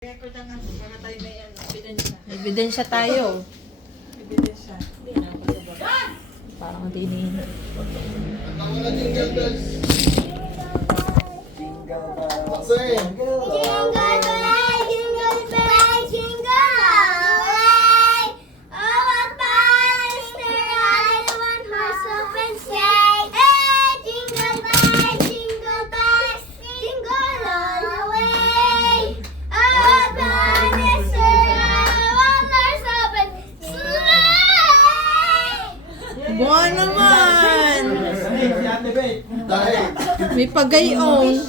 Record ang ano, para tayo may ano, ebidensya. Ebidensya tayo. Ebidensya. Hindi na ako sa Parang dinin. Wala jingle bells. Jingle bell, jingle bell, jingle all the way. Oh, what fun it is to ride on one horse open sleigh. Hey, jingle bell, jingle all the way. Oh, what fun it is to ride on one horse open sleigh. Buwan naman! Dahil. May pagayon.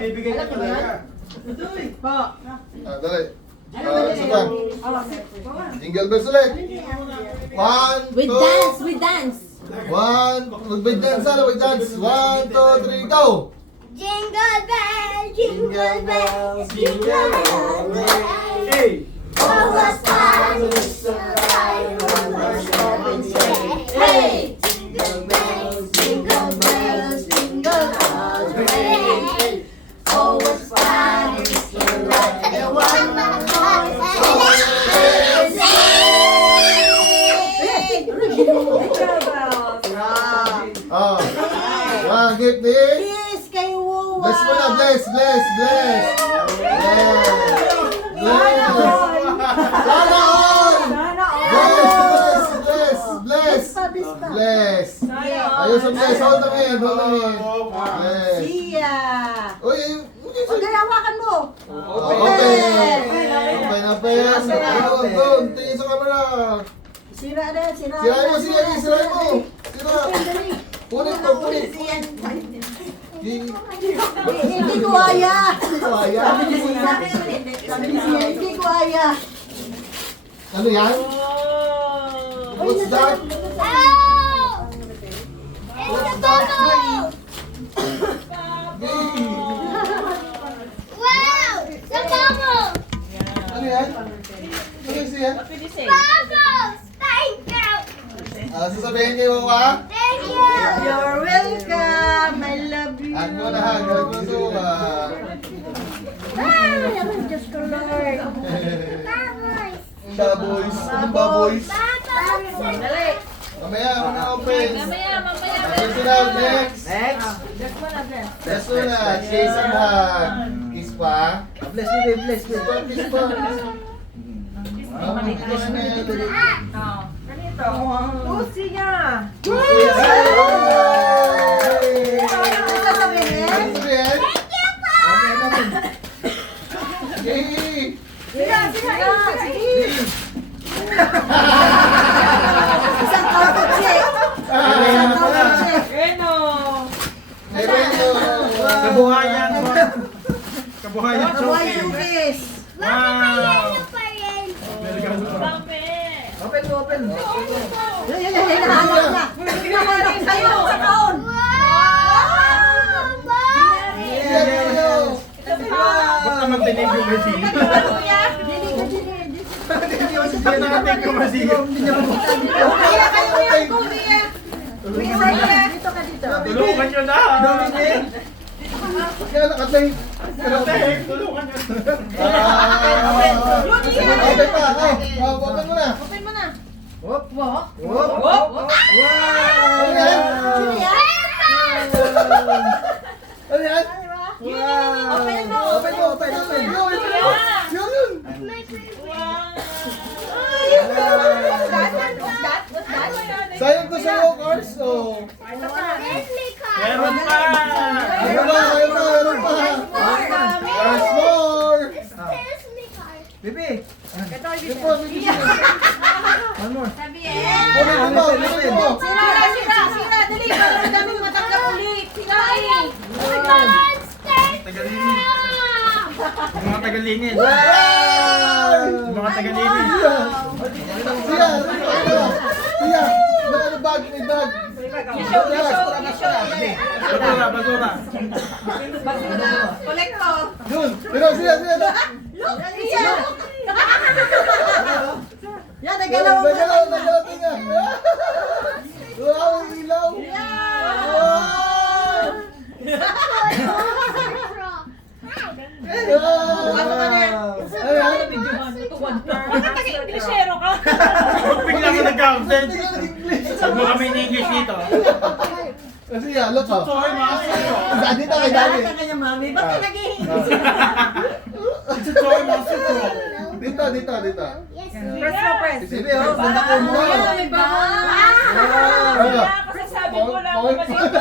Bibigay ka talaga. Dali. Isa pa. Jingle bells ulit. One, With two. dance, with dance. One. Mag-big dance sana, big dance. 1, 2, 3, go! Jingle bells, jingle bells, jingle all the way. Oh, what fun it is to ride on one horse open sleigh. Hey! Jingle bells, jingle bells, jingle all the way. Oh, what fun it is to ride on one horse open sleigh. Oh. One, give me. Yes, kay Wuwa. Bless mo na, bless, bless, bless. Bless. Sana all. Bless, bless, bless, bless. Bless. Ayos ang bless. Hold the hand, hold the hand. Bless. Siya. Uy, Huwag kaya hawakan mo. open. Open, open. Doon, tingin sa camera. Sira na, sira. Sirain mo, sirain mo. Sira. Punit ko, punit. Hindi ko kaya. Kaya. Hindi ko kaya. Ano yan? What's that? Oh! It's a bubble! Hey. Wow! The bubble! Ano yan? Ano yung siya? Bubbles! Thank you! Sasabihin niyo ba? Thank you! You're welcome. I love you. Hag mo na hag. Hag mo suwa. Diyos ko, Lord. Bubbles! Baboys. Anong baboys? Bubbles! Dali. Mamaya, mamaya open. Mamaya. Open sila. Next. Next. Bless mo na. Chase and hug. Kiss pa. Bless me, bless me. Kiss pa, kiss pa. Kiss me. Pusi niya. Yay! Ano sasabihin? Ano sabihin? Yay! Isang kakutsi. Isang kakutsi. Evento! Kabuhayan. Kabuhayan. Kabuhay showcase. Ano pa rin? Open mo, open. Yan, hinahanap na. Hinahanap sa'yo. Sa taon. Wow! Ba't naman tinig yung machine? Ba't nakating yung machine? Kaya kayo yan, Kuya. Kuya, dito ka dito. Tulungan nyo na! Kaya nakatay. Tulungan nyo na! Open pa. Open mo na. Open mo na. Wop! Wok. Wop! Wop! Ano yan? Sino yan? Ano yan? Open mo. Open mo. Open. Yun. Sayang to sa iyo, Cars. Oh. Disney car! Meron pa! Meron pa. There's more. Disney car! Bibi! Yun po, One more. Kunin mo, kunin mo. Sira. Dali, para madaming matanggap ulit. Sirain. Monster! Tagalini. Mga tagalingin. Wow! Mga tagalingin. Siya, siya. May bag, may bag. Basura. Kolektor. Yun. Siya. Yan, nagalaw mo. Nagalaw tinga. Wow, ilaw. Wow! Ano ka na? Ayan. Englishero ka. Bigla ka nag-absent. Sabi mo kami in English dito. Kasi yalo ka. Sorry, master. Dito kay Dani. Ka kanya, mami. Ba't ka nag-ihingi? Sorry, master ko. Dito. Yes, Press mo, press. Sige, oh. Ganda ko mo. Ayan, may bago. Kasi sabi ko lang, maliit.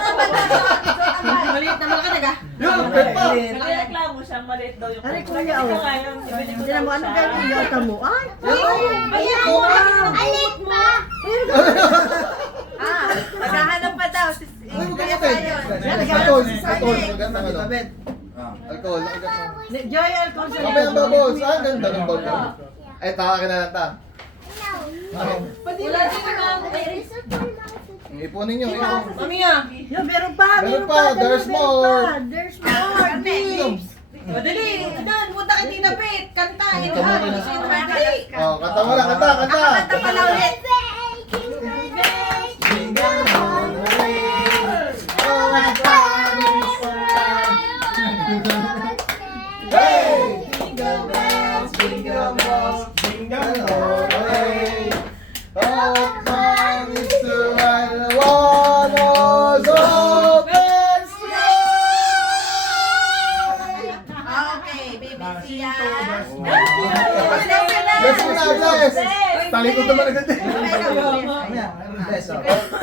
Maliit naman ka naga. Yun, pepa. Nagreklamo siya, maliit daw yung Aray, coke. kuya, Sabi ko oh. nga yun, ibili ko Tinan mo, daw ano siya. gagawin yung ka mo? Ay! Ayan, alin pa? Naghahanap pa daw. Uy, Kaya magkakapit. tayo. Alcohol, maganda ano. Alcohol, Joy, alcohol sa Mamaya ang bubbles. Ah, ganda ng bubbles. Ay, tawa ka na lang ta. Wala din naman. Ipunin nyo, ipunin. Mami ah. Yo, meron pa. Meron pa, there's more. There's more. Please. Madali. Doon, punta ka Tina Pet. Kanta. Ito Kanta mo na. Oh, kanta mo lang, kanta. Kanta pala ulit. Hey! Jingle bells, jingle all the way. Oh, come to ride one of open Okay, baby siya. Bless mo na, bless! Talikod naman agad eh.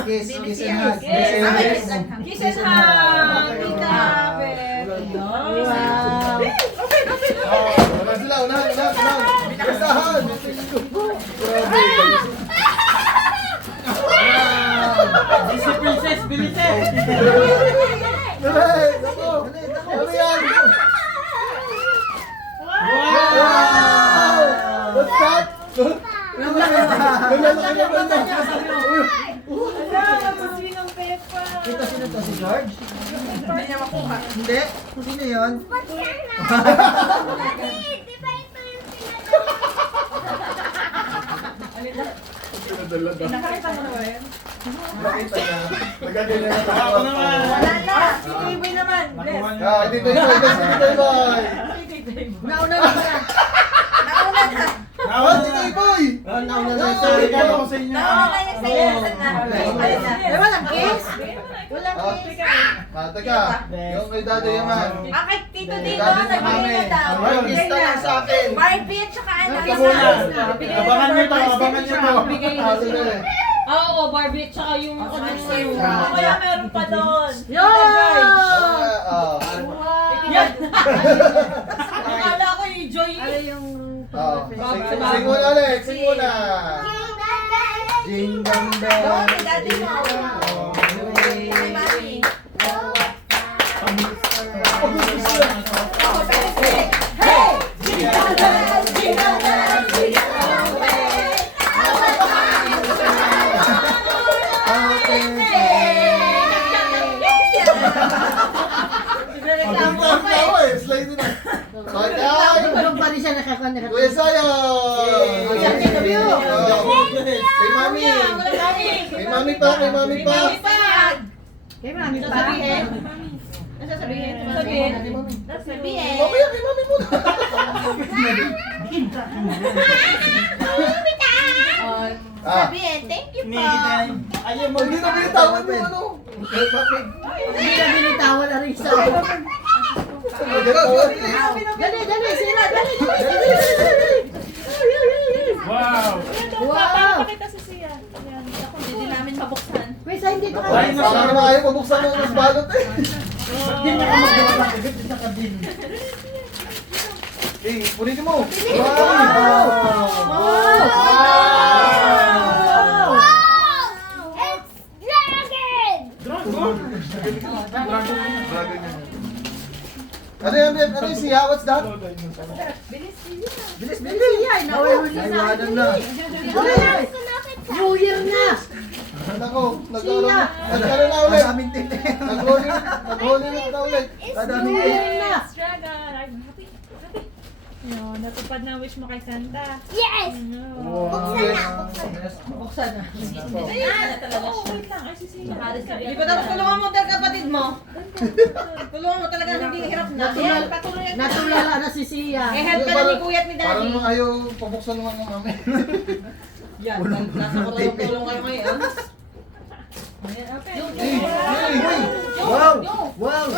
Kiss and hug. Kiss and hug. Tina Pet. Wow. Unahan sila, unahan. Kasahan! Grabe. Si Princess, bilisin. Dali, ako. Ano yan? Wow! What's that? Nalalaki naman na. Magsiswing ang Peppa. Ito, sino to? Si George? Hindi niya makuha. Hindi. Sino yun? Di ba ito yung pinadala? Nakakita mo na ba yun? Nakita niya. Nagaganyan na Ako naman. Wala na. Si Iboy naman. Nakuha niyo. Ah, dito boy, dito boy. Nauna na pala. Nauna na. Ah, dito boy. Nauna na. Sorry, kaya ako sa inyo. Nauna yung sa'yo. Eh, walang kiss? Walang Ah, kiss. teka. Yung kay Dado Yaman. Kay Tito Dito, Dado nagbigay na daw. Kiss na lang sa akin. Barbie at saka ano. Ito muna. Abangan niyo to, abangan niyo to. Ah, sige. Oo, Barbie, tsaka yung connection. Kaya meron pa doon. Yun! Ah, Yan. Akala ko yung Joy. Ano yung... ah. Sing muna ulit, sing muna. Jingle bell. Si daddy mo. Ay, mami. Pagkakang ako eh, slide din eh. Pagkakang! Doon pa rin siya nakakonect. Kuya Sayo! Thank you. Kay Mami! Kay Mami pa! Kay mami pa. Sasabihin. Sasabihin. Sabihin. Mamaya kay Mami muna! Ah, Sabihin, thank you po. Inihitan. Ayaw mo. hindi na binitawan yung ano. Hindi na binitawan na rin sa... Dali, dali, sila, dali, dali, dali. Wow. Wow. Pakita sa siya. Ayan. Ako, hindi namin mabuksan. Wait, saan dito ka? Ay, Sana naman ayaw pabuksan ng mas balot eh. Hindi na ka magdala. Gagawin sa kabin. Eh, punin mo! Wow! Wow! Wow! It's dragon! Dragon. Ano yan, Ben? Ano yung siya? What's that? Bilis, bilis yan. Naiwanan na. New Year na. Nako, Sila. nagkano na ulit? Nag-rolling na ulit. New Year na. Dragon. I'm happy. Yun, natupad na wish mo kay Santa. Yes! Buksan na. Ayun na talaga siya. Wait lang, ay sisi. Hindi ba tapos tulungan mo talaga kapatid mo? Tulungan mo talaga hindi hirap na. Natulala na si Sia. Eh, help ka na ni kuya at ni Parang daddy. naman ayaw pabuksan naman ng mami. Yan, nasa tulong kayo ngayon. Wow! Wow!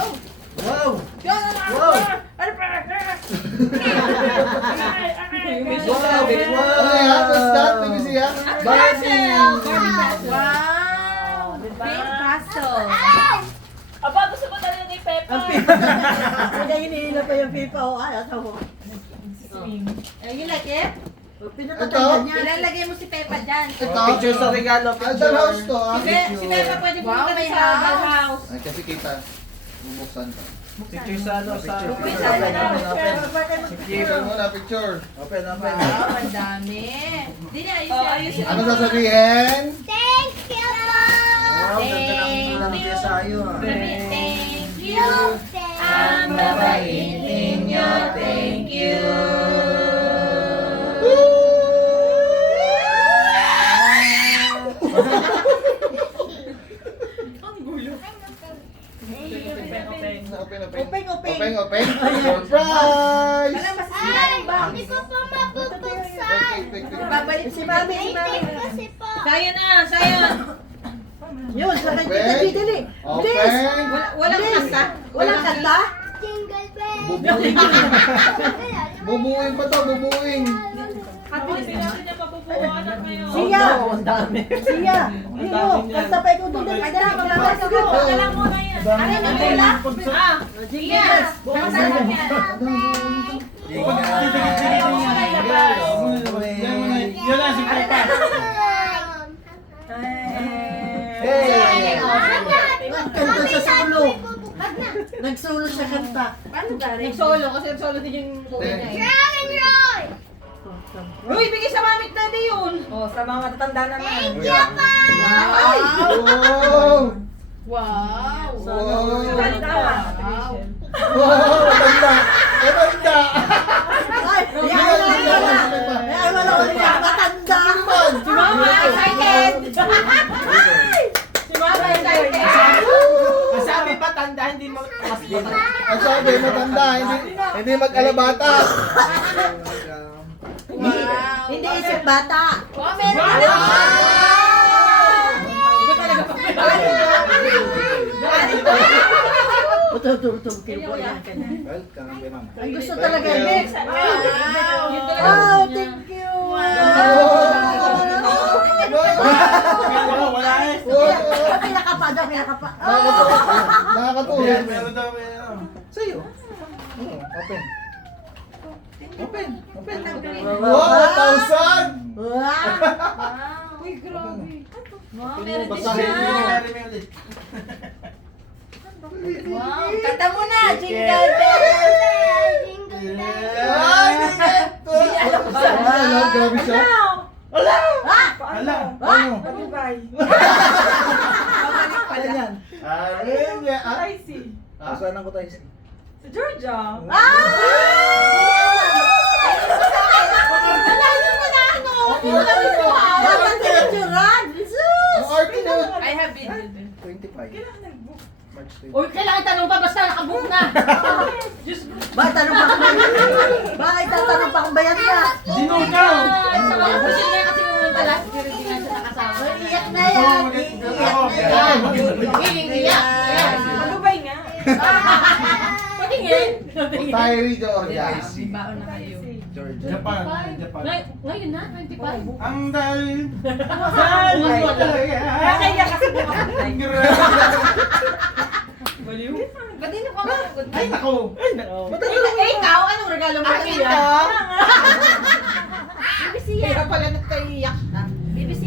Wow! Wow! Ano yan? What's that? Let me see, ha? Wow! Diba? Castle. Aba, gusto mo talaga ni Peppa. Hindi hinihila pa yung pipa o ayaw mo. You like it? Ito? Ilalagay mo si Peppa dyan. Ito? Picture sa regalo. Aldan house to, ha? Si Peppa pwede pumunta may sa house. Ay, kasi kita. Bubuksan ka. Picture sa ano, sa... Picture mo na, picture. Open, open. Ang dami. Hindi na, ayusin. Ano sasabihin? Thank you! Wow, ganda ng ulan ng pyesa ayo ah. Thank you! Ang babait ninyo, thank you. Open, open. Open, open. Open, open. Surprise! Ay, hindi ko pa mabubuksan. Babalik si Mami, si Mami. Waiting kasi po. Sayo na, sayo. Yun, sa Open. kanya, dali. Open. Walang kanta? Walang kanta? Jingle bell. Bubuin. Bubuin pa to, bubuin. Happy na niya mapupuan at ngayon. Siya! Siya! Lino, kanta pa ikaw doon. Ay, dala, maglabas ako. Wala lang muna yan. Ano yung bola? Ah, Yes! bukas na lang yan. Yun lang si Peppa. Kanta siya sa ulo. Nagsulo siya kanta. Nagsolo kasi nagsolo din yung buhay niya. Dragon Roy. Uy, bigay sa mamit na di yun. Oh, sa mga matatanda naman. Thank you pa. Ay! Wow! Wow! Wow! Wow! Wow! Matanda! Matanda! Ay! Ay, wala ko niya. Matanda! Si Mama, excited! Si Mama, excited! Sabi pa tanda, hindi mo mas bata. Ang sabi, matanda, hindi mag-alabata. Hindi isip bata. Oh, meron Wow! na. Hindi talaga pa. Ang gusto talaga Bex. Wow, thank you. Wala eh. Pinakapa daw, pinakapa. Nakakatulog. Meron daw, meron. Sa'yo. Open. Open. Open. Wow! 1,000! Wow. Uy, grabe. Wow, Meron meron din basahin siya. mo, meron mo ulit. Wow. Kanta mo na, Jingle Bell. Jingle bell. Ay, Wala, grabe siya. Hala! Ano? Babalik pala. yan? Ayun, yeah. I see. Saan ako tayo? Si Georgia. Ang arte na. I have been. 25. March 20. Uy, kailangan tanong pa basta nakabook na. Diyos ko. Ba, tanong pa kung bakit tatanong pa kung bayad na? Dinugaw! Ay, sa mga busin niya kasi nung pala, pero di na siya nakasama. Iiyak na yan. Iiyak. Malubay nga. Patingin. Tyri Georgia. Baon na kayo. Georgia. Japan. Japan. Ngayon na, 25. Ang dahil. Dahil mo talaga. Kaya kasi bukas. Baliw. Ba't di na ko makagot? Ay, nako. Ay, nako. Eh, ikaw, anong regalo mo Akin kanina? to. Kaya pala nagkaiyak.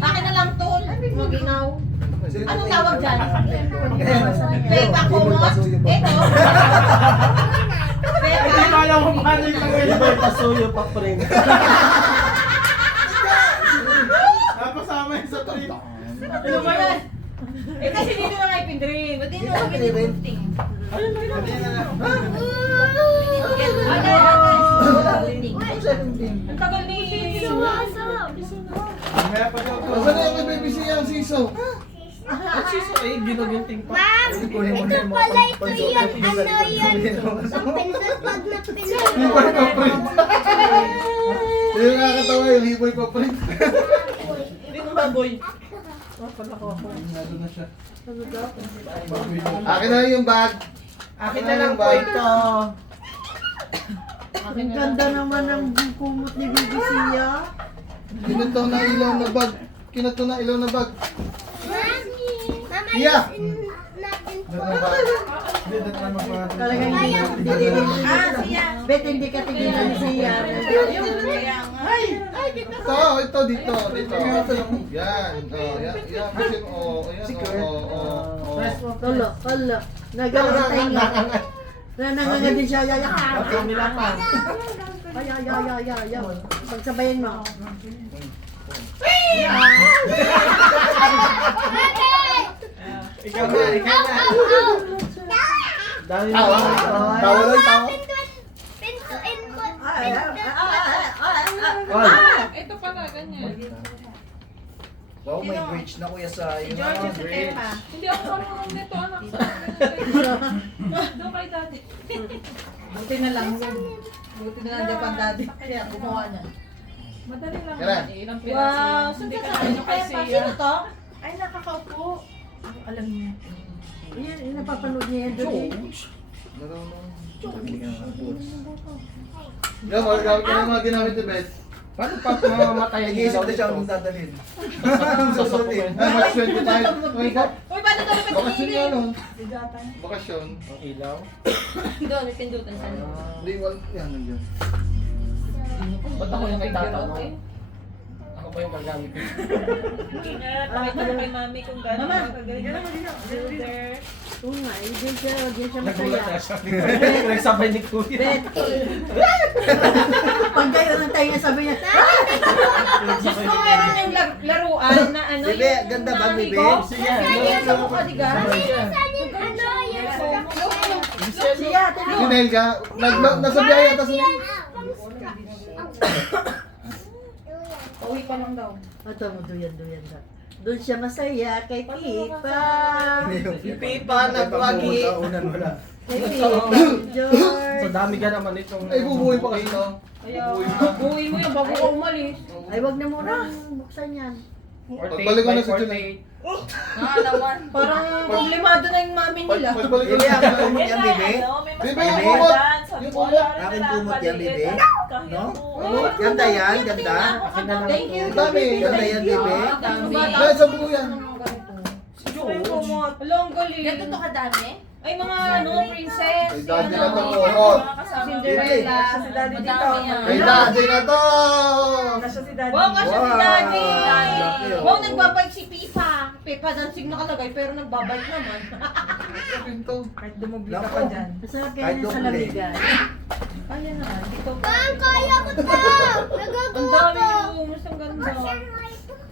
Akin na lang, tol. Maginaw. Anong tawag dyan? Pepa Kumot? Ito. Ay, di Pepa. ko alam kung paano yung pag-ibig. Pasuyo pa rin. Napasama yun sa trip. Ano ba yan? Eh kasi dito na nga ipindrin. Ba't dito na pinipinting? Ayun, ayun. Ano? Ang tagal ni... Mamaya pa daw. Nasaan na yung kay Baby Sia ang siso? Ginugunting pa. Ma'am, ito pala ito yun. Ano yun? Pampindot pag napindot. Hiboy pa print. Yung nakakatawa yung hiboy pa print. Hindi ko baboy. Nado na siya. Akin na yung bag. Akin na lang po ito. Ang ganda naman ng kumot ni Bibi Sia. Kinataw na ilaw na bag. Kinataw na ilaw na bag. Mama, Yeah. natin po. Hindi, dito na magpapagawa. Talagang Siya. Bet, hindi ka tigilan ni Sia. Ito, dito. Yan. Oh, yan. Kasi, oh, ayan. Oh. Kala. Nagalantay nga. Nananganga din siya. Yaya. Kami lang man. Ay. Pagsabayin mo. Ikaw na. Dami mo. Tawa lang, tawa. Pintuin po. Ito pala, ganyan. Wow, may bridge na kuya sa iyo. Hindi ako marunong nito, anak. Doon kay dati. Buti na lang yun. Buti na lang Japan daddy. Kaya gumawa niya. Madali lang. Kaya. Ilang Wow, piraso. saan Hindi ka ka sa ano kay Sino Sia. to? Ay, nakakaupo. Alam niya. Yan, napapanood niya yan doon. Yan, magagamit ko yung mga ginamit ni Beth. Paano pa mamamatay ang ilaw nito? Ang dadalhin. Susunin. Ay, March 25. Ay, Uy, paano daw bakasyon nagpagpili? yan, no? Bakasyon. Ang ilaw? Doon, may pindutan sa ano. Hindi, yan, nandiyan. Ba't ako yung nagtatanong? Ako pa yung gagamit ko. Pakita mo kay mami kung gano'n kagaling. Builder. Oo nga, diyan siya Nagulat masaya. na siya. Nagsabay ni Kuya. Bet. Pag kayo ng tayo niya, sabi niya, Diyos ko, meron yung laruan na ano. Bebe, yung ganda ba, mami bebe? ko. Siya. Sa mukha, di ka? Ano yun? siya, tino. Si Nelga, nasa biyahe ata si Nel. Uwi pa lang daw. Ito mo, duyan daw. Doon siya masaya kay Pipa. Pipa, nagwagi. Unan wala. Kay Pipa, George. So dami ka naman itong... Ay, bubuhay pa kasi to. Kaya, buwi mo yung bago ka umalis. Ay, wag na muna. Buksan yan. Pagbalik ko na sa July. Parang problemado na yung mami nila. Pagbalik ko Bebe, na sa akin July. kumot yan, bebe. Bebe, yung kumot. Yung kumot. Akin kumot yan, bebe. No? Ganda yan, ganda. Akin na lang Thank you. ito. Dami. Ganda yan, bebe. Dahil sa buo yan. Yung kumot. Long galing. Ganito to kadami? Ay, mga ano, princess. Ay, daddy na to. Oh. Cinderella. Si daddy dito. Ay, daddy na to. Wow, kasi si daddy. Laki, oh. Wow, nagbabike si Pipa. Pipa dancing nakalagay, pero nagbabike naman. Pinto. Naku. Masarap Kahit yan sa doble. lamigan. Kaya na, dito. Ma'am, kaya ko to. Ang Nagagawa dami ko. yung rooms, ang ganda.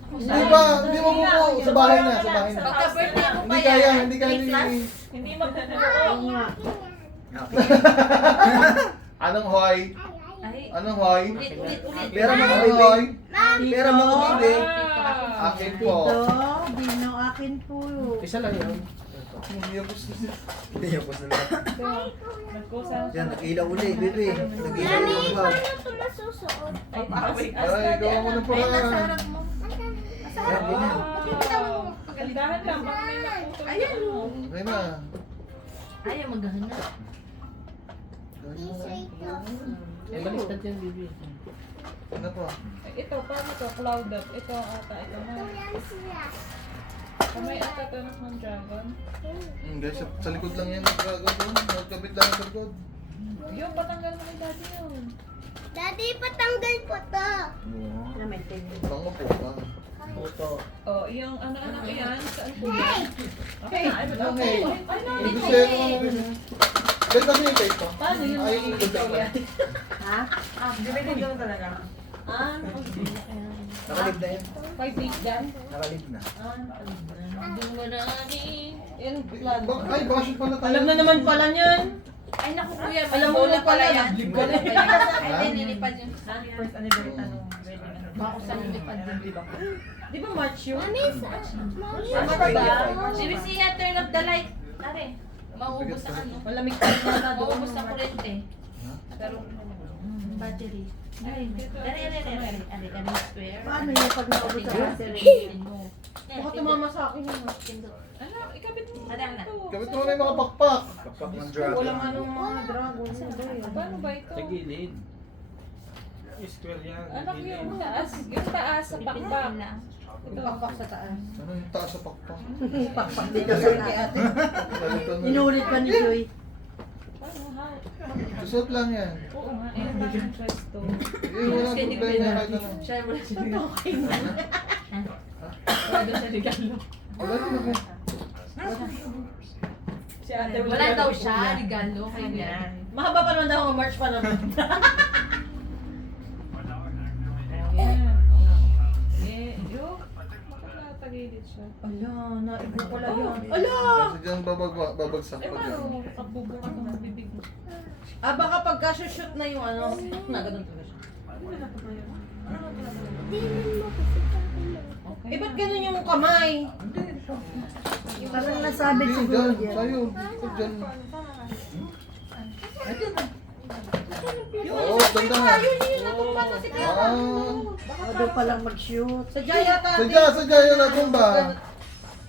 Hindi pa, hindi mo buo. Sa bahay na, sa bahay na. Pagka-birthday mo pa Hindi yan. kaya, hindi kaya ni... Hindi mapupuo. Oo nga. Anong hoy? Anong hoy? Ulit. Pera mo, Anong bebe. hoy? Pera mo, bebe. Akin po. Dito, Dino, akin po. Isa lang yun. Hindi yung puso lang. Nagkusa. Yan, nag-ilaw ulit, bebe. Nag-ilaw Mami, yung paano bag. ito nasusuot? Ay, gawa mo ng paraan. Yan, ganyan. Dahan lang, baka may naputol. Ayan. Okay na. Ayaw maghahanap. Eh, baliktad yan, bebe. Ano po? Ito, paano to? Cloud up. Ito ata, ito mo. Kamay ata ito ng dragon. Guys, sa likod lang yan. Magkabit lang sa likod. Yung patanggal mo kay daddy yun. Daddy, patanggal po to. Na may tingin. Bango po. Puto. Oh, yung ano-ano yan, saan po yan? Okay, ay, Okay. Ay, no, Ibig dito. sabihin, Bel, kasi yung tape ko. Paano yun? Ay, yung tape ko. Ha? Nakalib na yan. 5 feet dyan. Nakalib na. Doon mo na ni. Yan, plan. Ay, bakasyon pala tayo. Alam na naman pala niyan. Ay, naku kuya, may Alam mo bola na pala, pala yan. nag-live Bola ka pa yan. Ay, hindi, nilipad yun. First anniversary tanong. Bako sa nilipad yun, di ba? Di ba March yun? Mommy, Tama ba ba? Bibisiya, turn off the light. Tare, mauubos ang ano. Malamig pa rin na doon. Mauubos ang kurente. Pero, battery. Ay, square. Paano yun pag naubos sa battery? Baka tumama sa akin yun. Ano, ikabit mo. Adang na. Gamit mo na yung mga pakpak. Pakpak ng dragon. Walang anong mga dragon. Paano ba ito? Sa gilid. Square yan. Anak yung taas. Yung taas sa pakbak. Ito pakpak sa taas. Ano yung taas sa pakpak? Pakpak din kasi kay ate. Galitan mo. Inulit pa ni Joy. Paano, how? Susot lang yan. Oo nga, eh, bakit pwesto? Eh, walang problema kahit ano. Siya, wala siya. Wala doon sa regalo. Wala naman. Si ate Wala daw siya, regalo. Kaya Mahaba pa naman daw ang March pa naman. Ayan. Eh, yo. Makakatagilid siya. Ala, naibo pala yan. Ala! Kasi dyan babagsak Eh, pa dyan. paano? Pagbubukas ng bibig mo. Ah, baka pagka-shoot na yung ano. Naganon talaga siya. Ano na ito ba yun? Ano na ito ba yun? Okay. Eh, ba't ganun yung kamay? Parang nasabi Hindi, dyan. Sa'yo. Ito dyan. Oo, ganda nga. Yun yung natumba na si Kaya. Ah. Doon pa lang mag-shoot. Sadya yata. Sadya yun natin ba?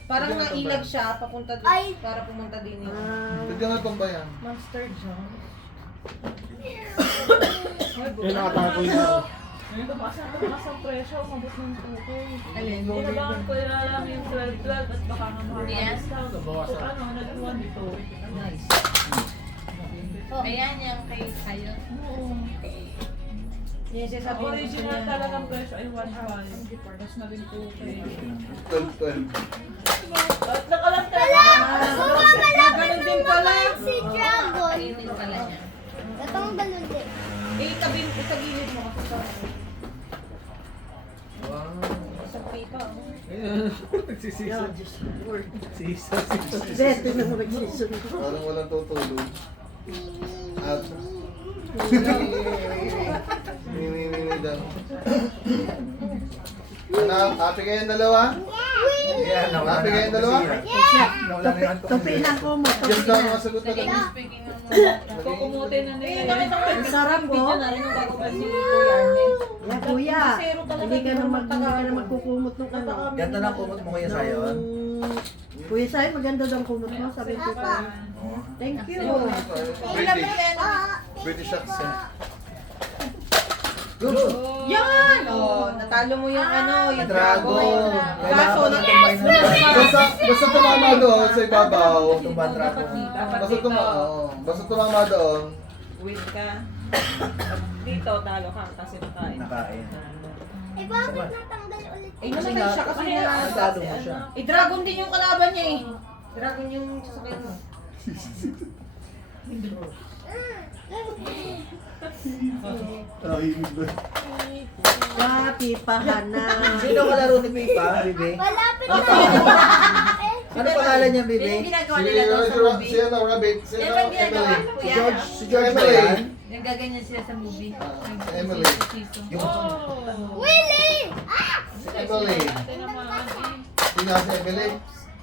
Parang Sadya nailag natumba. siya papunta din. Ay. Para pumunta din yun. Sadya nga itong bayan. Monster John. Eh, nakatago yun. Tumaas ang presyo, umabot ng 2K. Alin? Inabangan ko na lang yung 12-12 at baka nga mga Yes. So, ano, nag-1 dito. Nice. Ayan yung kay Kayo. Oo. Yan siya sabi Ang original talagang presyo ay 1.5. Tapos naging 2K. 12-12. At nakalang talaga. Ganun din pala. Si Dragon. Ayun din pala niya. Itong balon din. Eh, itagilid mo kasi sa Wow. sa paper. Nagsisisa. Sisa. Beto na mo nag-season. Parang walang tutulog. At... Mimi daw. Ano? Happy kayong dalawa? Yan, Happy kayong dalawa? Tupinan ko mo. Yes lang ang sagot na Sige, lang. speaking ng Kukumutin na Eh, nila. nakita ko Ang sarap po. video na rin yung bago pa si Kuya Arnel. Yan kuya, Zero talaga hindi ka na yung hindi ka na magkukumot ng ano. Ganda ng kumot mo Kuya Sayon. Kuya Sayon, maganda daw ang kumot mo, sabi ko pa. Thank you. British. British accent. Yan! Oh, natalo mo yung ano, yung Dragon. dragon. Kaso, Kailangan tumbay na. Basta tumama doon sa ibabaw. Tumbang dragon. Basta tumama doon. Win ka. Dito, talo ka kasi nakain. Nakain. Eh, bakit natanggal ulit? Eh, namatay siya kasi Natalo mo siya. Eh, dragon din yung kalaban niya eh. Dragon yung sasakyan mo. Happy pahana. Sino kalaro ni Pipa, Bibi? Malapit na. Ano pangalan niya, Bibi? Yung ginagawa Si nila daw sa movie. si ano, Rabbit. Si Yan ano, ba yung ginagawa? Emily. Kuya? Si George ba Emily. yan? Yung gaganyan sila sa movie. Emily. Yung Oh! Willie! Si Emily. Ate naman. Sino si Emily?